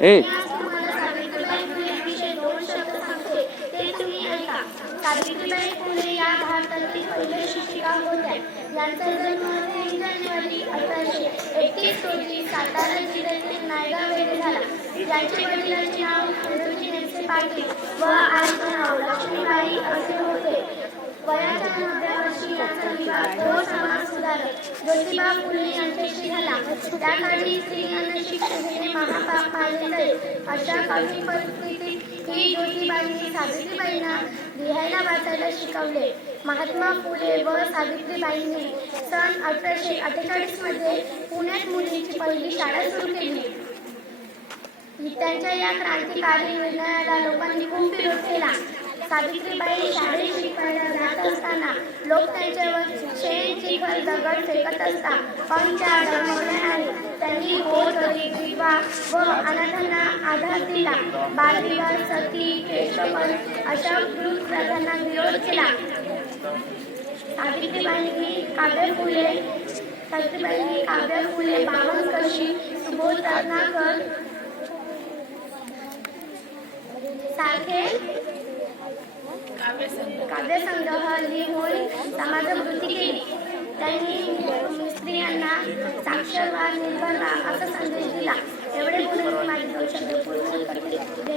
ए सावित्रीबाई फुले या भारतातील पहिल्या शिक्षिका होत्या. यांचा जन्म 3 जानेवारी 1831 रोजी सातारा जिल्ह्यातील नायगाव येथे झाला. त्यांच्या वडिलांचे नाव खंडोजी नेमसे पाटील व आईचे नाव लक्ष्मीबाई असे होते. वयाच्या 9व्या वर्षी यांचा विवाह थोर समाजसुधारक ज्योतिबा फुले यांच्याशी झाला. त्या काळी स्त्रियांना शिक्षण घेणे महापाप मानले जाई. अशा कठीण परिस्थितीत ही ज्योतिबाईंनी सावित्रीबाईंना लिहायला वाचायला शिकवले. महात्मा फुले व सावित्रीबाईंनी सन 1848 मध्ये पुण्यात मुलींची पहिली शाळा सुरू केली. त्यांच्या या क्रांतिकारी निर्णयाला लोकांनी खूप विरोध केला. सावित्रीबाई शाळेत शिकवायला जात असताना लोक त्यांच्यावर शेण, चिखल, दगड फेकत असतात, पण त्या डगमगल्या नाही. त्यांनी गोर, गरीब, विधवा व अनाथांना आधार दिला. बालविवाह, सती, केशवपण अशा क्रूर प्रथांना विरोध केला. सावित्रीबाईंनी काव्य फुले, बावनकशी, सुबोध रत्नाकर सारखे काव्यसंग्रह लिहून समाजवृत्ती केली. त्यांनी स्त्रियांना साक्षर व्हा, निर्भर व्हा असा संदेश दिला. एवढे बोलून माझे 2 शब्द पूर्ण करते.